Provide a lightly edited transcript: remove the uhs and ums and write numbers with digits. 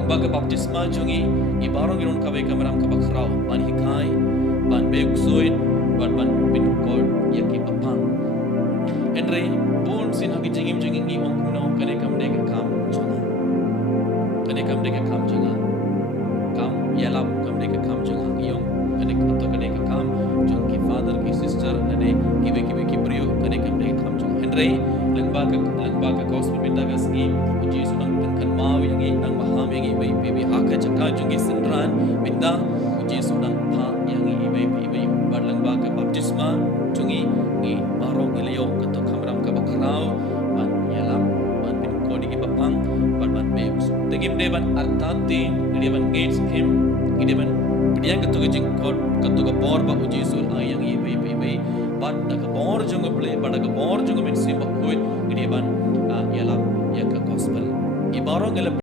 Lembaga baptisma jungi ibarong giron kabe kameram kabakrao ban hikai ban beuksuin ban bin kod yaki papang. Henry pun sin hagi jingim jingingi ong kuno kane kamde ke kam jonga. Kane kamde ke kam jonga. Kam yalap kamde ke kam jonga yong kane atau kane ke kam jong ki father ki sister kane kibe ki brio kane kamde ke kam jonga. Henry lembaga gospel bindaga ski uji sunang tengkan mau yangi nang maham yangi baby haka cakka jungi sendran binda uji sunang pa yangi baby bar lembaga baptisma jungi ni barong ilio ketok kamram ka bakarao ban yalam ban bin kodi ki papang ban beus tegim deban artatin deban gates him deban pidiang ketok jing kod ketok bor ba uji sul yangi baby bat daga bor jung ble badaga bor jung min sim bakoi deban yalam yak gospel ibarong